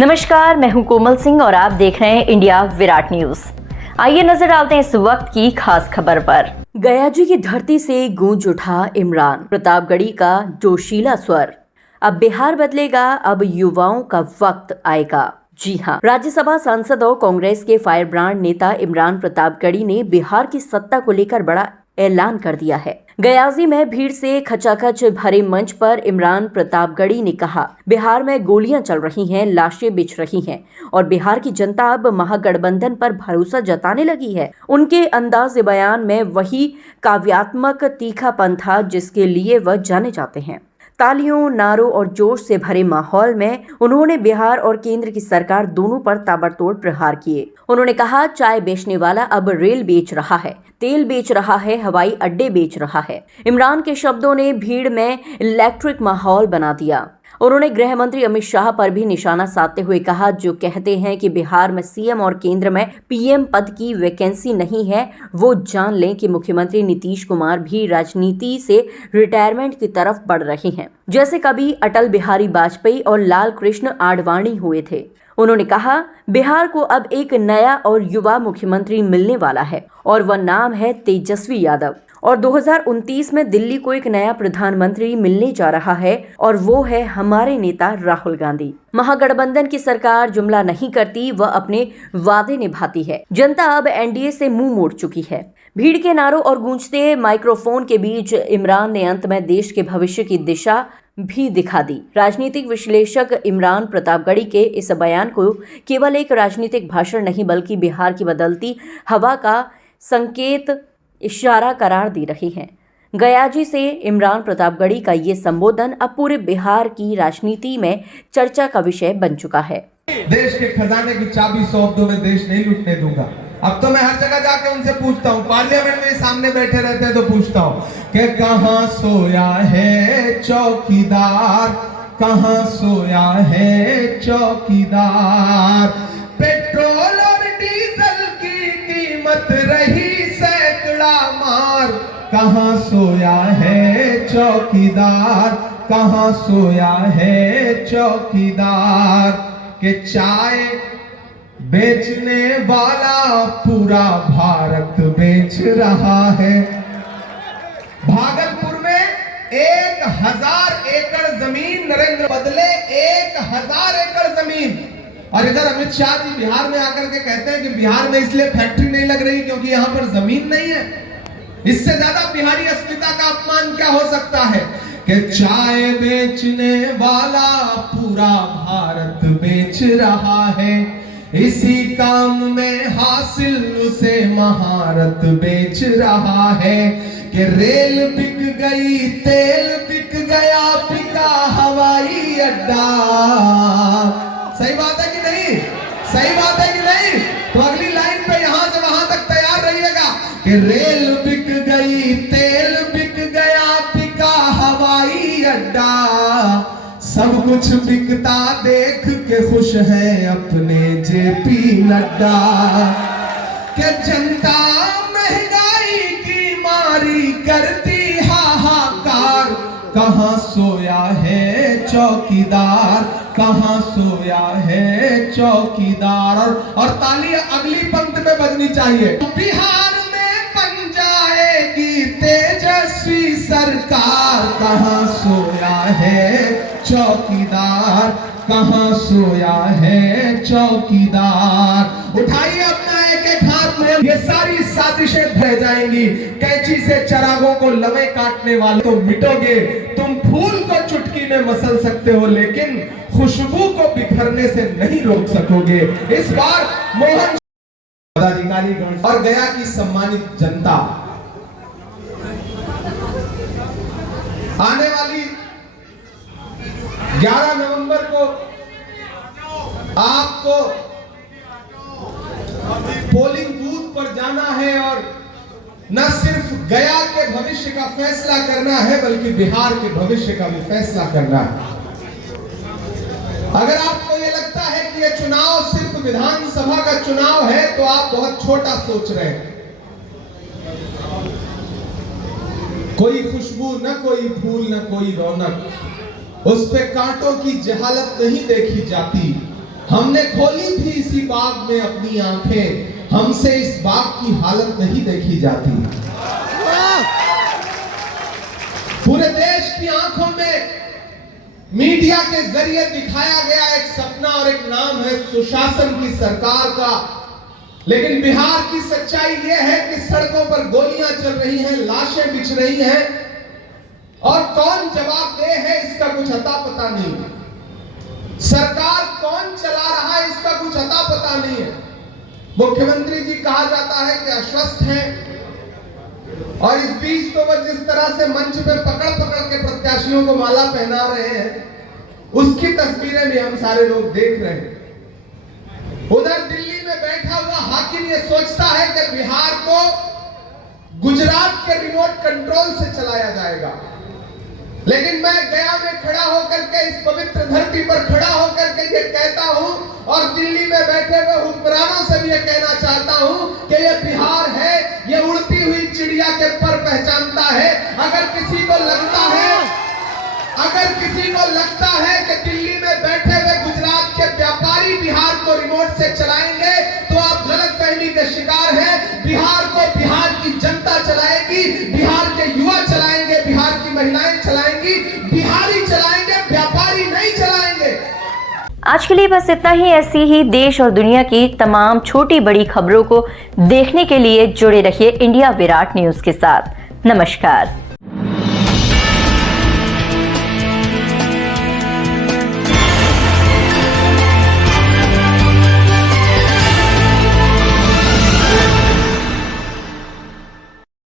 नमस्कार, मैं हूं कोमल सिंह और आप देख रहे हैं इंडिया विराट न्यूज। आइए नजर डालते हैं इस वक्त की खास खबर पर। गयाजी की धरती से गूंज उठा इमरान प्रतापगढ़ी का जोशीला स्वर। अब बिहार बदलेगा, अब युवाओं का वक्त आएगा। जी हां, राज्यसभा सांसद और कांग्रेस के फायर ब्रांड नेता इमरान प्रतापगढ़ी ने बिहार की सत्ता को लेकर बड़ा ऐलान कर दिया है। गयाजी में भीड़ से खचाखच भरे मंच पर इमरान प्रतापगढ़ी ने कहा, बिहार में गोलियां चल रही हैं, लाशें बिछ रही हैं और बिहार की जनता अब महागठबंधन पर भरोसा जताने लगी है। उनके अंदाज बयान में वही काव्यात्मक तीखापन था जिसके लिए वह जाने जाते हैं। तालियों, नारों और जोश से भरे माहौल में उन्होंने बिहार और केंद्र की सरकार दोनों पर ताबड़तोड़ प्रहार किए। उन्होंने कहा, चाय बेचने वाला अब रेल बेच रहा है, तेल बेच रहा है, हवाई अड्डे बेच रहा है। इमरान के शब्दों ने भीड़ में इलेक्ट्रिक माहौल बना दिया। उन्होंने गृह मंत्री अमित शाह पर भी निशाना साधते हुए कहा, जो कहते हैं कि बिहार में सीएम और केंद्र में पीएम पद की वैकेंसी नहीं है, वो जान लें कि मुख्यमंत्री नीतीश कुमार भी राजनीति से रिटायरमेंट की तरफ बढ़ रहे हैं, जैसे कभी अटल बिहारी वाजपेयी और लाल कृष्ण आडवाणी हुए थे। उन्होंने कहा, बिहार को अब एक नया और युवा मुख्यमंत्री मिलने वाला है और वह नाम है तेजस्वी यादव। और 2029 में दिल्ली को एक नया प्रधानमंत्री मिलने जा रहा है और वो है हमारे नेता राहुल गांधी। महागठबंधन की सरकार जुमला नहीं करती, वह अपने वादे निभाती है। जनता अब एनडीए से मुंह मोड़ चुकी है। भीड़ के नारों और गूंजते माइक्रोफोन के बीच इमरान ने अंत में देश के भविष्य की दिशा भी दिखा दी। राजनीतिक विश्लेषक इमरान प्रतापगढ़ी के इस बयान को केवल एक राजनीतिक भाषण नहीं बल्कि बिहार की बदलती हवा का संकेत इशारा करार दे रही हैं। गयाजी से इमरान प्रतापगढ़ी का ये संबोधन अब पूरे बिहार की राजनीति में चर्चा का विषय बन चुका है। देश के खजाने की चाबी सौंप दो, मैं देश नहीं लूटने दूंगा। अब तो मैं हर जगह जाके उनसे पूछता हूँ, पार्लियामेंट में सामने बैठे रहते हैं तो पूछता हूँ कि कहाँ सोया है चौकीदार, कहाँ सोया है चौकीदार। पेट्रोल और डीजल की कीमत रही सैकड़ा मार, कहाँ सोया है चौकीदार, कहाँ सोया है चौकीदार। के चाय बेचने वाला पूरा भारत बेच रहा है। भागलपुर में 1000 एकड़ जमीन नरेंद्र बदले 1000 एकड़ जमीन। और इधर अमित शाह जी बिहार में आकर के कहते हैं कि बिहार में इसलिए फैक्ट्री नहीं लग रही क्योंकि यहाँ पर जमीन नहीं है। इससे ज्यादा बिहारी अस्मिता का अपमान क्या हो सकता है कि चाय बेचने वाला पूरा भारत बेच रहा है। इसी काम में हासिल उसे महारत बेच रहा है कि रेल बिक गई, तेल बिक गया, बिका हवाई अड्डा। सही बात है कि नहीं? सही बात है कि नहीं? तो अगली लाइन पे यहां से वहां तक तैयार रहिएगा कि रेल बिक गई, तेल बिक गया, बिका हवाई अड्डा। सब कुछ बिकता देख के खुश है अपने जेपी नड्डा। के जनता महंगाई की मारी करती हाहाकार, कहाँ सोया है चौकीदार, कहाँ सोया है चौकीदार। और ताली अगली पंक्ति में बजनी चाहिए। बिहार में बन जाएगी तेजस्वी सरकार, कहाँ सोया है चौकीदार, कहाँ सोया है चौकीदार। उठाइए अपना एक एक हाथ में, ये सारी साजिशें ढह जाएंगी। कैंची से चरागों को लवे काटने वाले तो मिटोगे। तुम फूल को चुटकी में मसल सकते हो लेकिन खुशबू को बिखरने से नहीं रोक सकोगे। इस बार मोहन पदाधिकारी और गया की सम्मानित जनता आने वाली 11 नवंबर को आपको पोलिंग बूथ पर जाना है और न सिर्फ गया के भविष्य का फैसला करना है बल्कि बिहार के भविष्य का भी फैसला करना है। अगर आपको यह लगता है कि यह चुनाव सिर्फ विधानसभा का चुनाव है तो आप बहुत छोटा सोच रहे हैं। कोई खुशबू, न कोई फूल, न कोई रौनक, उस पे कांटों की जहालत नहीं देखी जाती। हमने खोली थी इसी बाग में अपनी आंखें, हमसे इस बाग की हालत नहीं देखी जाती। पूरे देश की आंखों में मीडिया के जरिए दिखाया गया एक सपना और एक नाम है सुशासन की सरकार का, लेकिन बिहार की सच्चाई यह है कि सड़कों पर गोलियां चल रही हैं, लाशें बिछ रही हैं और कौन जवाबदेह है इसका कुछ अता पता नहीं है। सरकार कौन चला रहा है इसका कुछ अता पता नहीं है। मुख्यमंत्री जी कहा जाता है कि अस्वस्थ हैं और इस बीच तो वह जिस तरह से मंच पे पकड़ पकड़ के प्रत्याशियों को माला पहना रहे हैं उसकी तस्वीरें भी हम सारे लोग देख रहे हैं। उधर दिल्ली में बैठा हुआ हाकिम ये सोचता है कि बिहार को गुजरात के रिमोट कंट्रोल से चलाया जाएगा, लेकिन मैं गया में खड़ा होकर के इस पवित्र धरती पर खड़ा होकर के ये कहता हूं और दिल्ली में बैठे हुए हुक्मरानों से भी ये कहना चाहता हूं कि ये बिहार है, ये उड़ती हुई चिड़िया के पर पहचानता है। अगर किसी को लगता है कि दिल्ली में बैठे हुए गुजरात के व्यापारी बिहार को रिमोट से चलाएंगे तो आप गलतफहमी के शिकार हैं। बिहार को बिहार की जनता चलाएगी, बिहार के युवा चलाएंगे, बिहार की महिलाएं चलाएंगी, बिहारी चलाएंगे, व्यापारी नहीं चलाएंगे। आज के लिए बस इतना ही। ऐसी ही देश और दुनिया की तमाम छोटी बड़ी खबरों को देखने के लिए जुड़े रहिए इंडिया विराट न्यूज के साथ। नमस्कार।